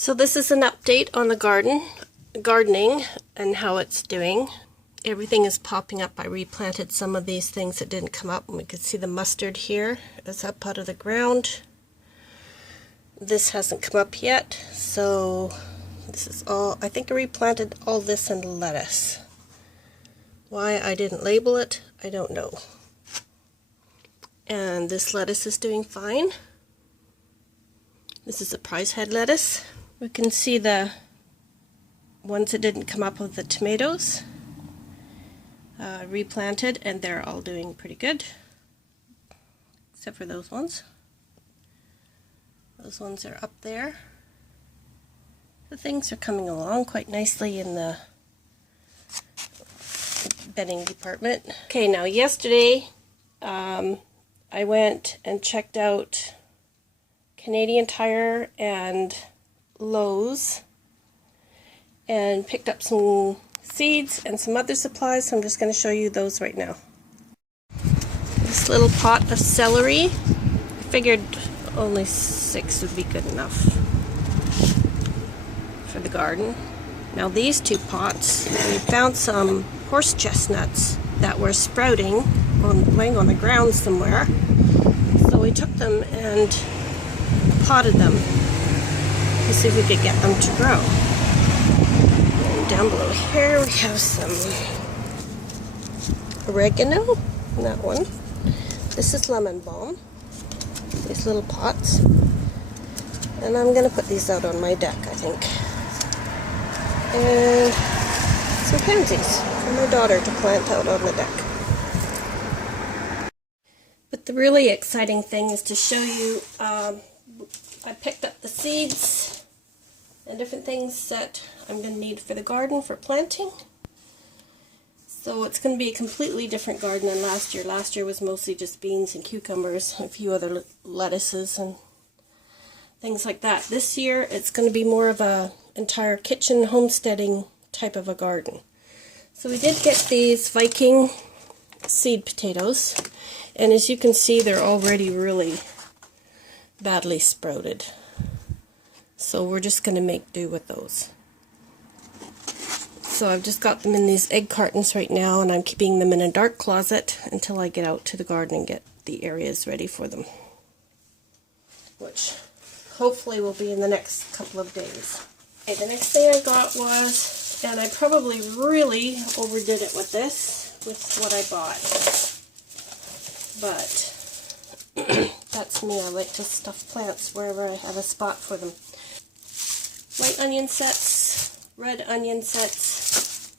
So this is an update on the gardening and how it's doing. Everything is popping up. I replanted some of these things that didn't come up, and we could see the mustard here is up out of the ground. This hasn't come up yet, so this is all, I think I replanted all this and lettuce. Why I didn't label it, I don't know. And this lettuce is doing fine. This is a prize head lettuce. We can see the ones that didn't come up with the tomatoes. Replanted, and they're all doing pretty good. Except for those ones. Those ones are up there. The things are coming along quite nicely in the bedding department. Okay, now yesterday I went and checked out Canadian Tire and Lowe's and picked up some seeds and some other supplies, so I'm just going to show you those right now. This little pot of celery, I figured only 6 would be good enough for the garden. Now these 2 pots, we found some horse chestnuts that were sprouting, laying on the ground somewhere, so we took them and potted them to see if we could get them to grow. And down below here we have some oregano, that one. This is lemon balm, these little pots. And I'm going to put these out on my deck, I think. And some pansies for my daughter to plant out on the deck. But the really exciting thing is to show you, I picked up the seeds and different things that I'm going to need for the garden for planting. So it's going to be a completely different garden than last year. Last year was mostly just beans and cucumbers, a few other lettuces and things like that. This year it's going to be more of a entire kitchen homesteading type of a garden. So we did get these Viking seed potatoes, and as you can see they're already really badly sprouted. So we're just going to make do with those. So I've just got them in these egg cartons right now, and I'm keeping them in a dark closet until I get out to the garden and get the areas ready for them, which hopefully will be in the next couple of days. Okay, the next thing I got was, and I probably really overdid it with this, with what I bought, but that's me. I like to stuff plants wherever I have a spot for them. White onion sets, red onion sets,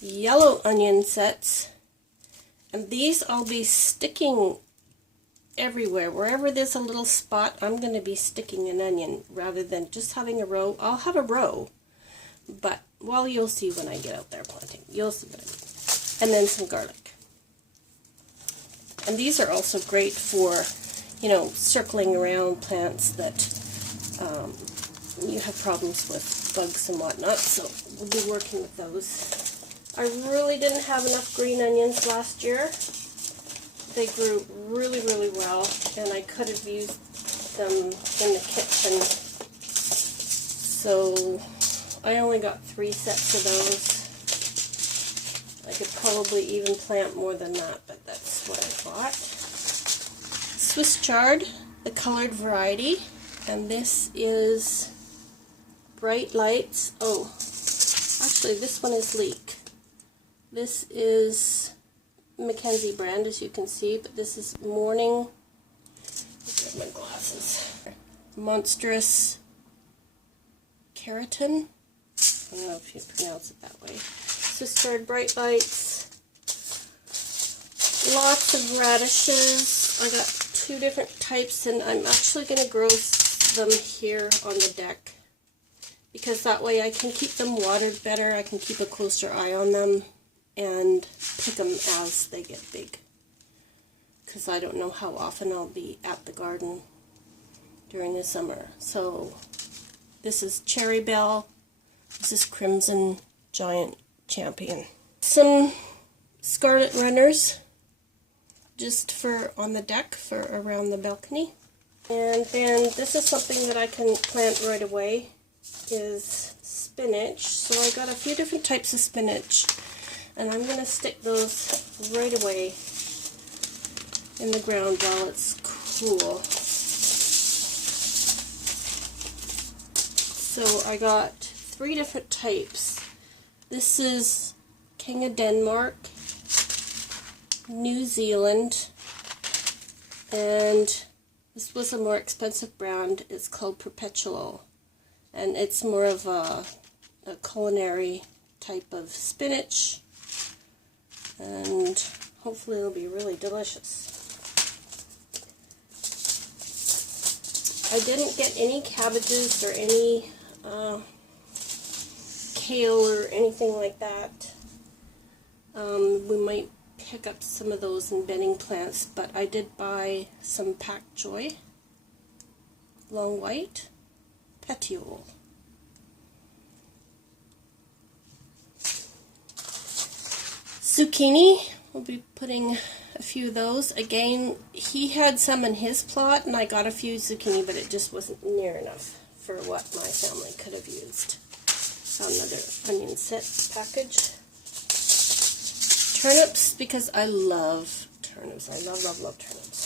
yellow onion sets, and these I'll be sticking everywhere. Wherever there's a little spot, I'm going to be sticking an onion rather than just having a row. I'll have a row, but, well, you'll see when I get out there planting. You'll see what I mean. And then some garlic. And these are also great for, you know, circling around plants that you have problems with bugs and whatnot, so we'll be working with those. I really didn't have enough green onions last year. They grew really, really well, and I could have used them in the kitchen. So I only got 3 sets of those. I could probably even plant more than that, but that's what I bought. Swiss chard, the colored variety, and this is Bright Lights. Oh, actually this one is Leek. This is Mackenzie brand, as you can see, but this is Morning. Get my glasses. Monstrous Keratin. I don't know if you pronounce it that way. Swiss chard, Bright Lights. Lots of radishes. I got 2 different types, and I'm actually going to grow them here on the deck, because that way I can keep them watered better. I can keep a closer eye on them and pick them as they get big, because I don't know how often I'll be at the garden during the summer. So this is Cherry Belle, this is Crimson Giant Champion. Some Scarlet Runners, just for on the deck, for around the balcony. And then this is something that I can plant right away. is spinach. So I got a few different types of spinach, and I'm going to stick those right away in the ground while it's cool. So I got 3 different types. This is King of Denmark, New Zealand, and this was a more expensive brand. It's called Perpetual, and it's more of a culinary type of spinach, and hopefully it'll be really delicious. I didn't get any cabbages or any kale or anything like that. We might pick up some of those in bedding plants, but I did buy some pak choy, long white, petiole. Zucchini, we'll be putting a few of those. Again, he had some in his plot, and I got a few zucchini, but it just wasn't near enough for what my family could have used. Found another onion set package. Turnips, because I love turnips. I love turnips.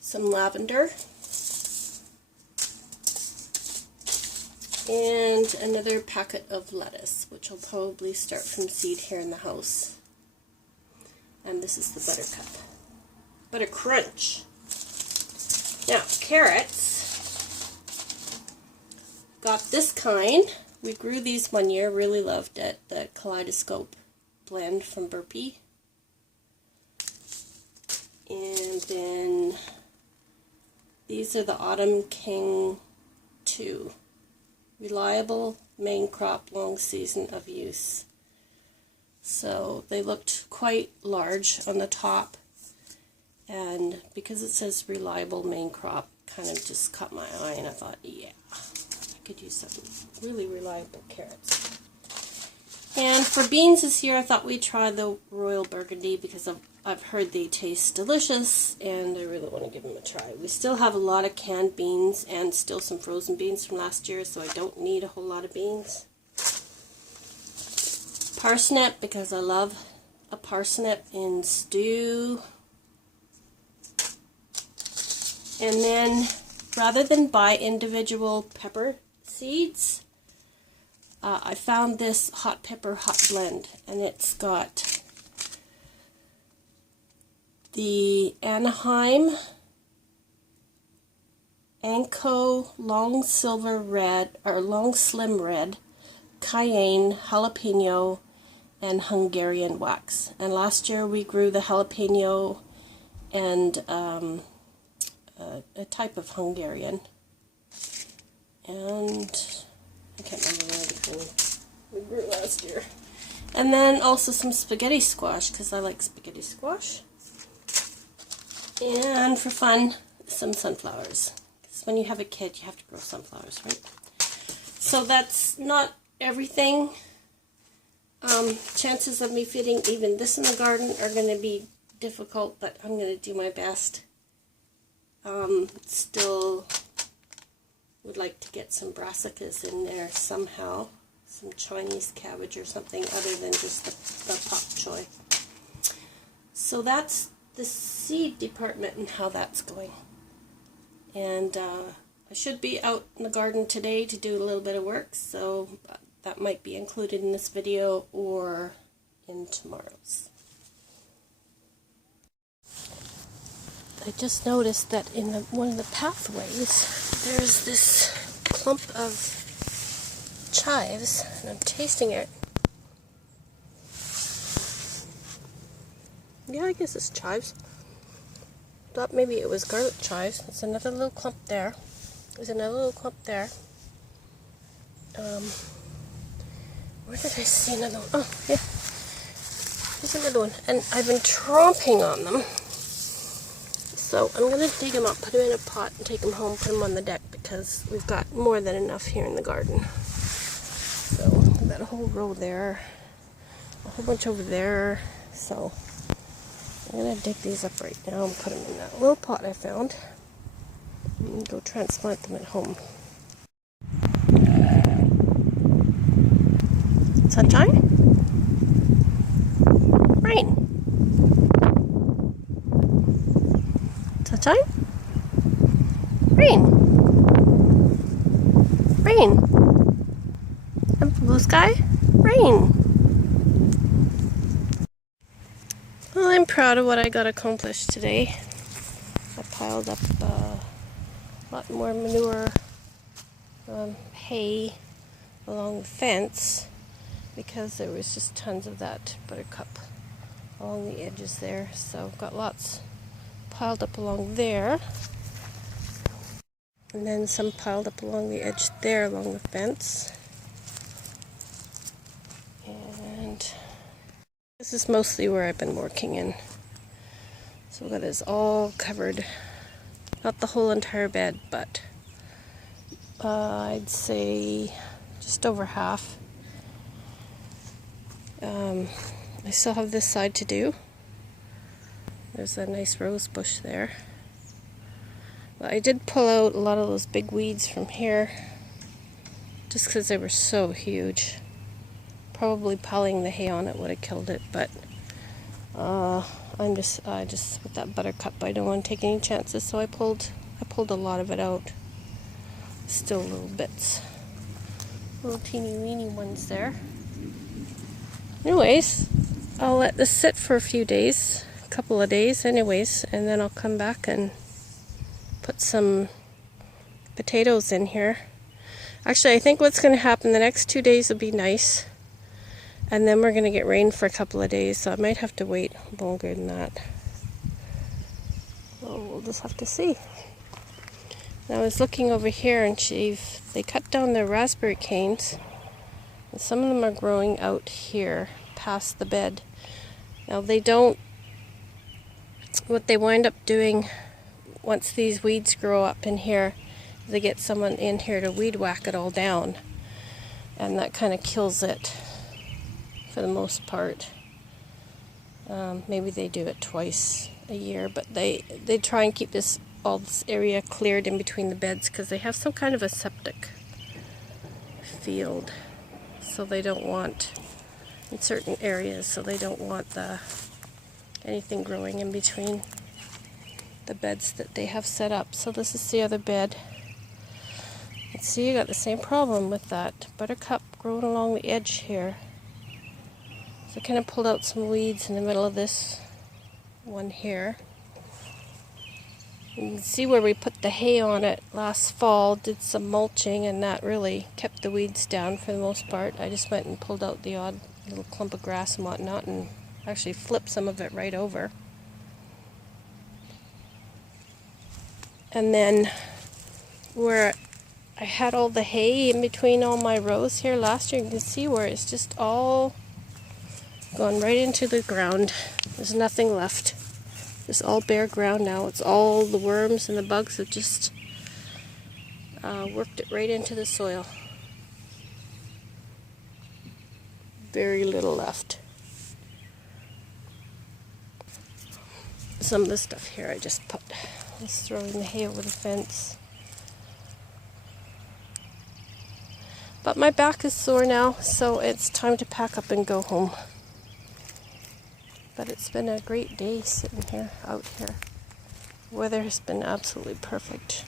Some lavender. And another packet of lettuce, which I'll probably start from seed here in the house. And this is the Buttercup. Butter Crunch. Now, carrots. Got this kind. We grew these one year, really loved it. The Kaleidoscope blend from Burpee. And then these are the Autumn King 2. Reliable main crop, long season of use. So they looked quite large on the top, and because it says reliable main crop, kind of just caught my eye, and I thought, yeah, I could use some really reliable carrots. And for beans this year, I thought we'd try the Royal Burgundy because I've heard they taste delicious, and I really want to give them a try. We still have a lot of canned beans and still some frozen beans from last year, so I don't need a whole lot of beans. Parsnip, because I love a parsnip in stew. And then, rather than buy individual pepper seeds, I found this hot pepper hot blend, and it's got the Anaheim, Anko, Long Silver Red, or Long Slim Red, Cayenne, Jalapeno, and Hungarian Wax. And last year we grew the jalapeno and a type of Hungarian. And I can't remember everything we grew last year. And then also some spaghetti squash, because I like spaghetti squash. And for fun, some sunflowers. Because when you have a kid, you have to grow sunflowers, right? So that's not everything. Chances of me fitting even this in the garden are going to be difficult, but I'm going to do my best. Still would like to get some brassicas in there somehow. Some Chinese cabbage or something other than just the pak choy. So that's the seed department and how that's going. And I should be out in the garden today to do a little bit of work, so that might be included in this video or in tomorrow's. I just noticed that in one of the pathways there's this clump of chives, and I'm tasting it. Yeah, I guess it's chives. Thought maybe it was garlic chives. There's another little clump there. There's another little clump there. Where did I see another one? Oh, yeah. There's another one. And I've been tromping on them. So I'm going to dig them up, put them in a pot, and take them home, put them on the deck, because we've got more than enough here in the garden. So that whole row there, a whole bunch over there. So I'm going to dig these up right now and put them in that little pot I found. And go transplant them at home. Sunshine? Rain? Sunshine? Rain? Rain? Blue sky? Rain? Well, I'm proud of what I got accomplished today. I piled up a lot more manure, hay along the fence because there was just tons of that buttercup along the edges there. So I've got lots piled up along there, and then some piled up along the edge there along the fence. And this is mostly where I've been working in. So that is all covered. Not the whole entire bed, but I'd say just over half. I still have this side to do. There's a nice rose bush there. But I did pull out a lot of those big weeds from here just because they were so huge. Probably piling the hay on it would have killed it, but I just with that buttercup, I don't want to take any chances, so I pulled a lot of it out. Still little bits, little teeny weeny ones there. Anyways, I'll let this sit for a few days, a couple of days anyways, and then I'll come back and put some potatoes in here. Actually, I think what's going to happen the next 2 days will be nice, and then we're going to get rain for a couple of days, so I might have to wait longer than that. Well, we'll just have to see. And I was looking over here, and they cut down their raspberry canes, and some of them are growing out here past the bed. Now what they wind up doing once these weeds grow up in here, they get someone in here to weed whack it all down, and that kind of kills it for the most part. Maybe they do it twice a year, but they try and keep all this area cleared in between the beds because they have some kind of a septic field, so they don't want in certain areas, so they don't want anything growing in between the beds that they have set up. So this is the other bed. And see, you got the same problem with that buttercup growing along the edge here. So I kind of pulled out some weeds in the middle of this one here. You can see where we put the hay on it last fall, did some mulching, and that really kept the weeds down for the most part. I just went and pulled out the odd little clump of grass and whatnot and actually flipped some of it right over. And then where I had all the hay in between all my rows here last year, you can see where it's just all gone right into the ground. There's nothing left. It's all bare ground now. It's all the worms and the bugs have just worked it right into the soil. Very little left. Some of the stuff here I just was throwing the hay over the fence. But my back is sore now, so it's time to pack up and go home. But it's been a great day sitting here, out here. The weather has been absolutely perfect.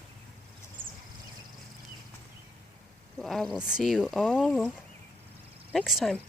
Well, I will see you all next time.